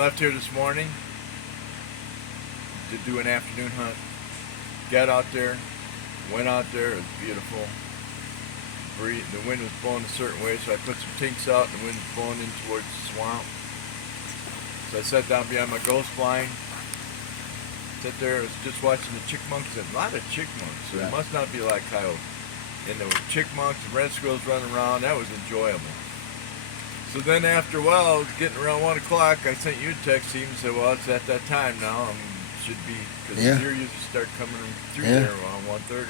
left here this morning to do an afternoon hunt. Got out there, went out there, it was beautiful. The wind was blowing a certain way, so I put some tinks out and the wind was blowing in towards the swamp. So I sat down behind my ghost blind, sat there, I was just watching the chipmunks, and a lot of chipmunks, so it must not be like coyotes. And there were chipmunks and red squirrels running around, that was enjoyable. So then after a while, getting around 1 o'clock, I sent you a text even and said, well, it's at that time now, should be, because the deer usually start coming through there around 1:30.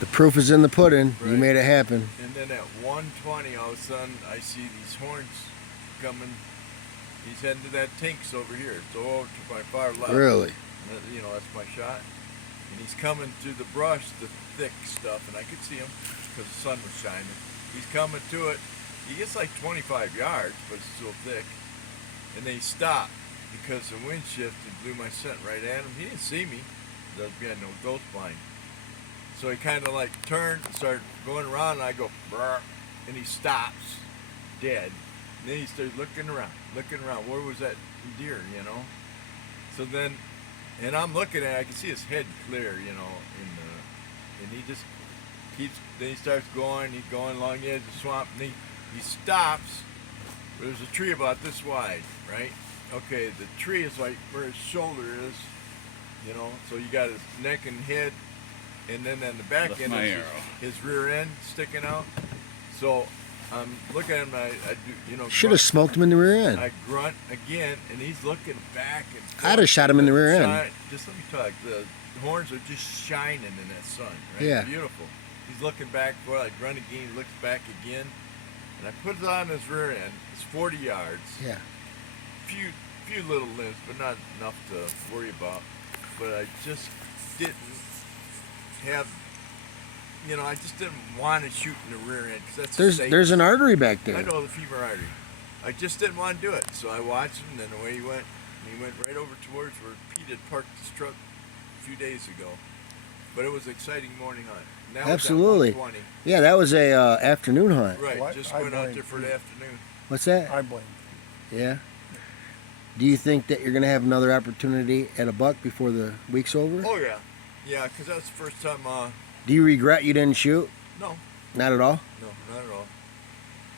The proof is in the pudding. Right. You made it happen. And then at 1:20, all of a sudden, I see these horns coming. He's heading to that tinks over here. So over to my far left. Really? You know, that's my shot. And he's coming through the brush, the thick stuff, and I could see him because the sun was shining. He's coming to it. He gets like 25 yards, but it's still thick. And then he stopped because the wind shifted, blew my scent right at him. He didn't see me. I was behind no ghost blind. So he kind of like turned and started going around, and I go, brr, and he stops, dead. And then he started looking around. Where was that deer, you know? So then, and I'm looking at it, I can see his head clear, you know, and he just keeps, then he starts going, he's going along the edge of the swamp, and he stops. There's a tree about this wide, right? Okay, the tree is like where his shoulder is, you know, so you got his neck and head, and then on the back end is his rear end sticking out. So I'm looking at him, I do, you know. Should have smoked him in the rear end. I grunt again, and he's looking back. And I'd have shot him in the rear end. Just let me talk. The horns are just shining in that sun, right? Yeah. Beautiful. He's looking back, well, I grunt again, he looks back again, and I put it on his rear end. It's 40 yards. Yeah. Few little limbs, but not enough to worry about. But I just didn't have, you know, I just didn't want to shoot in the rear end because that's there's an artery back there. I know, the femur artery. I just didn't want to do it, so I watched him, and then away he went. And he went right over towards where Pete had parked his truck a few days ago. But it was an exciting morning hunt. That Absolutely. Was at 1:20. Yeah, that was a afternoon hunt. Right, just went out there for the afternoon. What's that? I blame. Yeah. Do you think that you're going to have another opportunity at a buck before the week's over? Oh, yeah. Yeah, because that's the first time. Do you regret you didn't shoot? No. Not at all? No, not at all.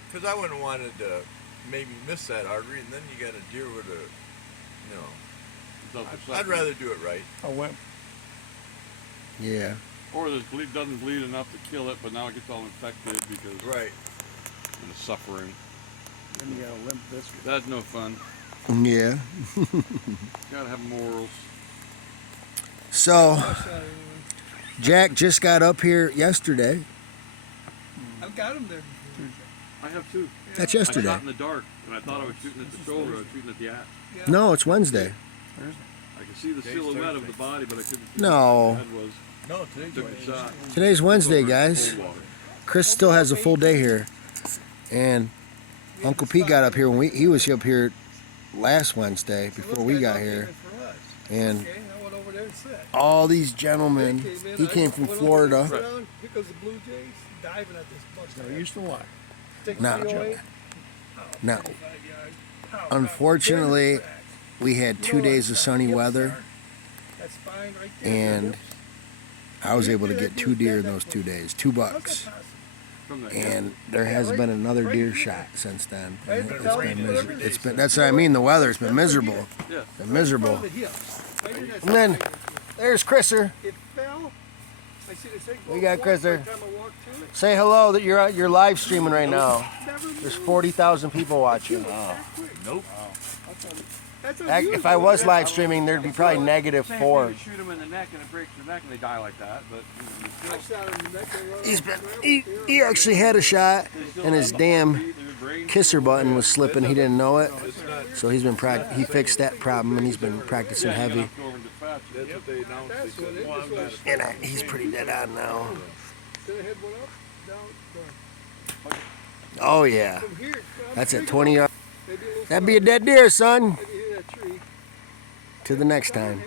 Because I wouldn't have wanted to maybe miss that artery, and then you got a deer with a, you know. I'd rather do it right. I went. Yeah. Or it doesn't bleed enough to kill it, but now it gets all infected because of the suffering. Then you got a limp biscuit. That's no fun. Yeah. Gotta have morals. So, Jack just got up here yesterday. I've got him there. I have too. That's yesterday. I shot in the dark, and I thought I was shooting at the shoulder. I was shooting at the ass. No, it's Wednesday. I could see the silhouette of the body, but I couldn't see No. what the head was. No, today's Took the shot. Today's Wednesday, guys. Chris still has a full day here. And Uncle Pete got up here when he was up here last Wednesday before we got here. And all these gentlemen, he came from Florida. Because the Blue Jays diving at this buck. I used to watch. Now, unfortunately, we had 2 days of sunny weather, and I was able to get 2 deer in those 2 days, 2 bucks. And there has been another deer shot since then. And it's been that's what I mean. The weather's been miserable. Been miserable. And then there's Chrisser. We got Chrisser. Say hello. That you're live streaming right now. There's 40,000 people watching. Nope. If I was live streaming, there'd be probably -4. You shoot them in the neck and it breaks their neck and they die like that. But He actually had a shot, and his damn kisser button was slipping. He didn't know it, so he's been he fixed that problem, and he's been practicing heavy. And he's pretty dead on now. Oh yeah, that's at 20 yards. That'd be a dead deer, son. To the next time.